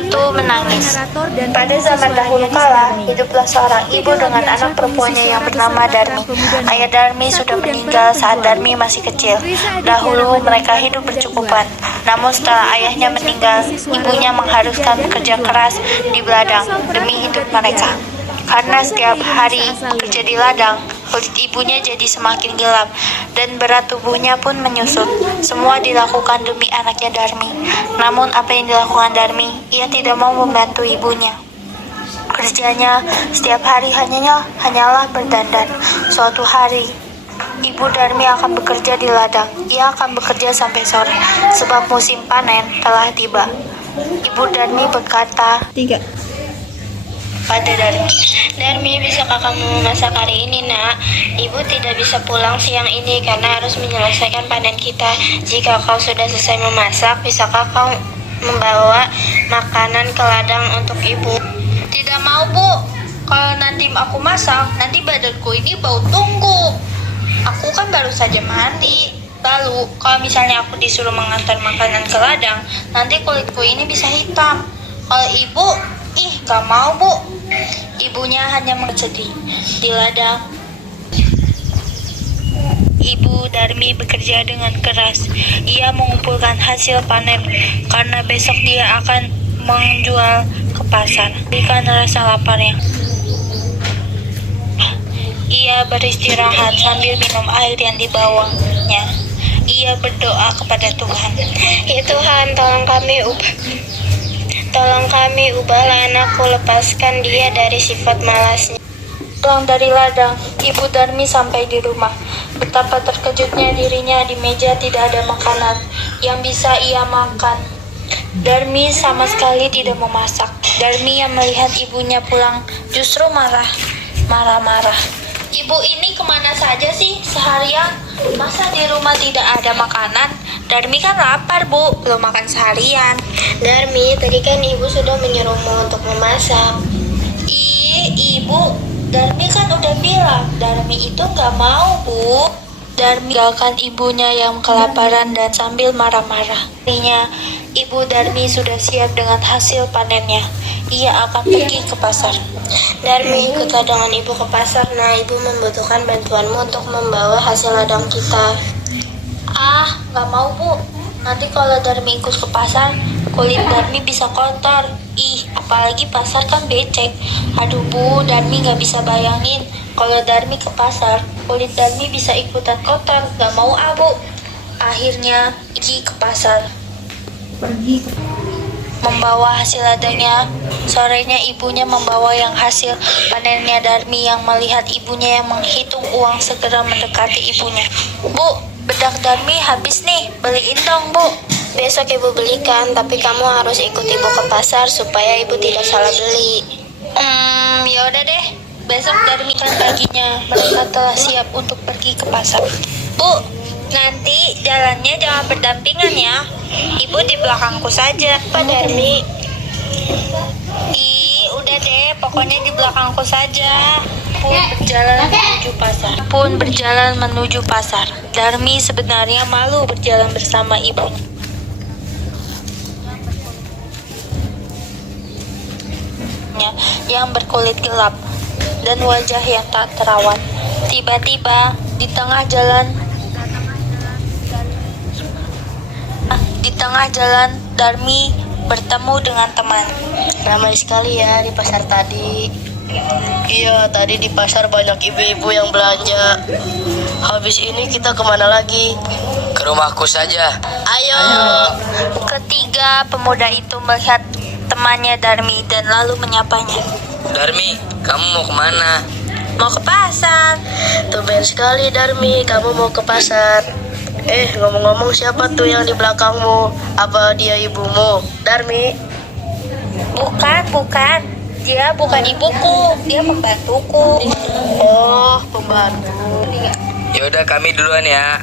pembantu menangis. Pada zaman dahulu kala, hiduplah seorang ibu dengan anak perempuannya yang bernama Darmi. Ayah Darmi sudah meninggal saat Darmi masih kecil. Dahulu mereka hidup bercukupan. Namun setelah ayahnya meninggal, ibunya mengharuskan bekerja keras di ladang demi hidup mereka. Karena setiap hari bekerja di ladang, kulit ibunya jadi semakin gelap dan berat tubuhnya pun menyusut. Semua dilakukan demi anaknya Darmi. Namun apa yang dilakukan Darmi? Ia tidak mau membantu ibunya. Kerjanya setiap hari hanyalah berdandan. Suatu hari, ibu Darmi akan bekerja di ladang. Ia akan bekerja sampai sore sebab musim panen telah tiba. Ibu Darmi berkata pada Darmi, "Darmi, bisakah kamu memasak hari ini, nak? Ibu tidak bisa pulang siang ini karena harus menyelesaikan panen kita. Jika kau sudah selesai memasak, bisakah kau membawa makanan ke ladang untuk ibu?" "Tidak mau, Bu. Kalau nanti aku masak, nanti badanku ini bau tunggu. Aku kan baru saja mandi. Lalu, kalau misalnya aku disuruh mengantar makanan ke ladang, nanti kulitku ini bisa hitam. Kalau ibu, gak mau, Bu." Ibunya hanya bersedih. Di ladang, Ibu Darmi bekerja dengan keras. Ia mengumpulkan hasil panen karena besok dia akan menjual ke pasar. Karena rasa laparnya, ia beristirahat sambil minum air yang dibawanya. Ia berdoa kepada Tuhan. "Ya Tuhan, tolong kami ubahlah anakku, lepaskan dia dari sifat malasnya." Pulang dari ladang, Ibu Darmi sampai di rumah. Betapa terkejutnya dirinya, di meja tidak ada makanan yang bisa ia makan. Darmi sama sekali tidak memasak. Darmi yang melihat ibunya pulang justru marah-marah. "Ibu ini kemana saja sih seharian? Masa di rumah tidak ada makanan? Darmi kan lapar, Bu, belum makan seharian." "Darmi, tadi kan ibu sudah menyuruhmu untuk memasak." Ibu, Darmi kan udah bilang, Darmi itu gak mau, Bu." Darmi meninggalkan ibunya yang kelaparan dan sambil marah-marah. Artinya, Ibu Darmi sudah siap dengan hasil panennya. Ia akan pergi ke pasar. "Darmi, ikutlah dengan ibu ke pasar. Nah, ibu membutuhkan bantuanmu untuk membawa hasil ladang kita." Gak mau, Bu. Nanti kalau Darmi ikut ke pasar, kulit Darmi bisa kotor. Apalagi pasar kan becek. Aduh, Bu, Darmi gak bisa bayangin kalau Darmi ke pasar, kulit Darmi bisa ikutan kotor. Gak mau, Bu. Akhirnya pergi ke pasar, membawa hasil ladangnya. Sorenya ibunya membawa yang hasil panennya Darmi. Yang melihat ibunya yang menghitung uang segera mendekati ibunya. "Bu, bedak Darmi habis nih, beliin dong, Bu." "Besok ibu belikan, tapi kamu harus ikut ibu ke pasar supaya ibu tidak salah beli." Ya udah deh. Besok Darmi kan paginya mereka telah siap untuk pergi ke pasar. "Bu, nanti jalannya jangan berdampingan ya. Ibu di belakangku saja." "Pak Darmi." Udah deh, pokoknya di belakangku saja." Pun berjalan menuju pasar. Darmi sebenarnya malu berjalan bersama ibunya yang berkulit gelap dan wajah yang tak terawat. Tiba-tiba di tengah jalan Darmi bertemu dengan teman. "Ramai sekali ya di pasar tadi." "Iya, tadi di pasar banyak ibu-ibu yang belanja. Habis ini kita kemana lagi?" "Ke rumahku saja." Ayo. Ketiga pemuda itu melihat temannya Darmi dan lalu menyapanya. "Darmi, kamu mau kemana?" "Mau ke pasar." Tumben sekali Darmi, kamu mau ke pasar. Ngomong-ngomong, siapa tuh yang di belakangmu? Apa dia ibumu, Darmi?" Bukan. Dia bukan ibuku, dia pembantuku." "Oh, pembantu." "Yaudah, kami duluan ya."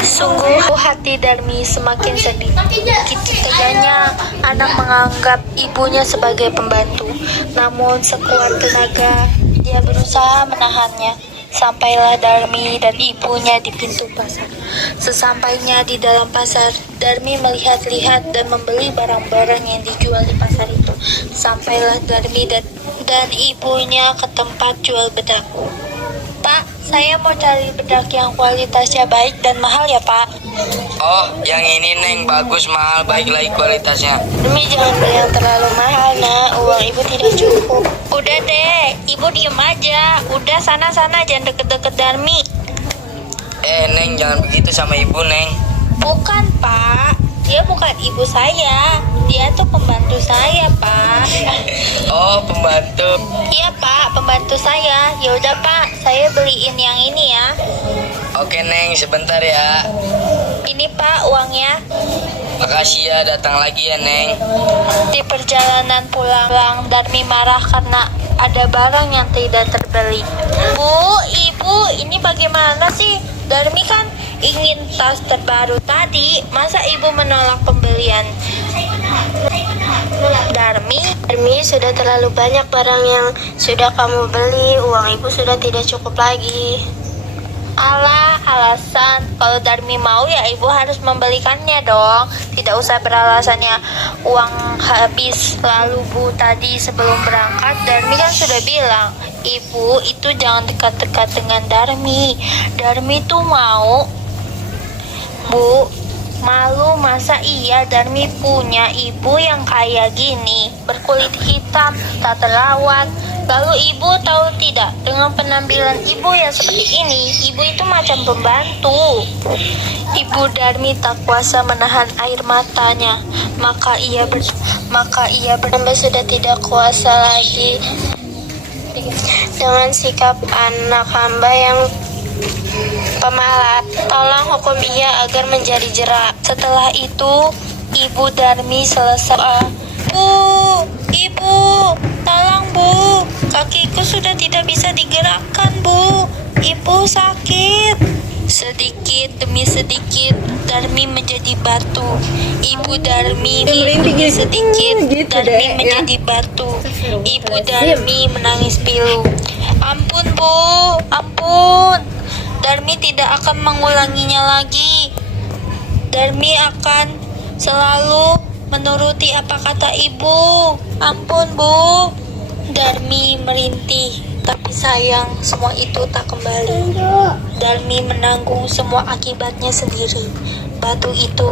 Sungguh hati Darmi semakin sedih. Begitu teganya anak menganggap ibunya sebagai pembantu. Namun sekuat tenaga dia berusaha menahannya. Sampailah Darmi dan ibunya di pintu pasar. Sesampainya di dalam pasar, Darmi melihat-lihat dan membeli barang-barang yang dijual di pasar itu. Sampailah Darmi dan ibunya ke tempat jual bedak. Pak, saya mau cari bedak yang kualitasnya baik dan mahal ya, Pak. Oh, yang ini Neng, bagus, mahal, baik lagi kualitasnya. Darmi jangan beli yang terlalu mahal, nak. Uang ibu tidak cukup. Udah deh, ibu diem aja. Udah sana-sana, jangan deket-deket Darmi. Neng, jangan begitu sama ibu, Neng. Bukan, Pak. Dia bukan ibu saya. Dia tuh pembantu saya, Pak. Oh, pembantu. Iya, Pak, pembantu saya. Ya udah, Pak, saya beliin yang ini ya. Oke, Neng, sebentar ya. Ini, Pak, uangnya. Makasih ya, datang lagi ya, Neng. Di perjalanan pulang, Darmi marah karena ada barang yang tidak terbeli. Bu, ibu, ini bagaimana sih? Darmi kan ingin tas terbaru tadi. Masa ibu menolak pembelian? Darmi, Sudah terlalu banyak barang yang sudah kamu beli. Uang ibu sudah tidak cukup lagi. alah, alasan. Kalau Darmi mau ya ibu harus membelikannya dong. Tidak usah beralasannya uang habis. Lalu Bu tadi sebelum berangkat, Darmi kan sudah bilang, ibu itu jangan dekat-dekat dengan Darmi. Darmi tuh mau. Bu, malu masa iya Darmi punya ibu yang kayak gini, berkulit hitam, tak terawat. Lalu ibu tahu tidak, dengan penampilan ibu yang seperti ini, ibu itu macam pembantu. Ibu Darmi tak kuasa menahan air matanya, maka ia Hamba sudah tidak kuasa lagi dengan sikap anak hamba yang pemalas. Tolong hukum ia agar menjadi jerak. Setelah itu, ibu Darmi selesai. Bu, ibu, tolong Bu, kakiku sudah tidak bisa digerakkan Bu, ibu sakit. Sedikit demi sedikit, Darmi menjadi batu. Ibu Darmi demi sedikit, Darmi menjadi batu. Ibu Darmi menangis pilu. Ampun Bu, ampun. Darmi tidak akan mengulanginya lagi. Darmi akan selalu menuruti apa kata ibu. Ampun Bu. Darmi merintih, tapi sayang semua itu tak kembali. Darmi menanggung semua akibatnya sendiri. Batu itu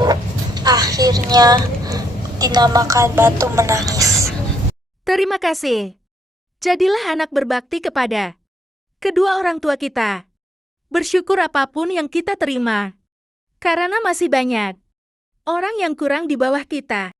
akhirnya dinamakan batu menangis. Terima kasih. Jadilah anak berbakti kepada kedua orang tua kita. Bersyukur apapun yang kita terima, karena masih banyak orang yang kurang di bawah kita.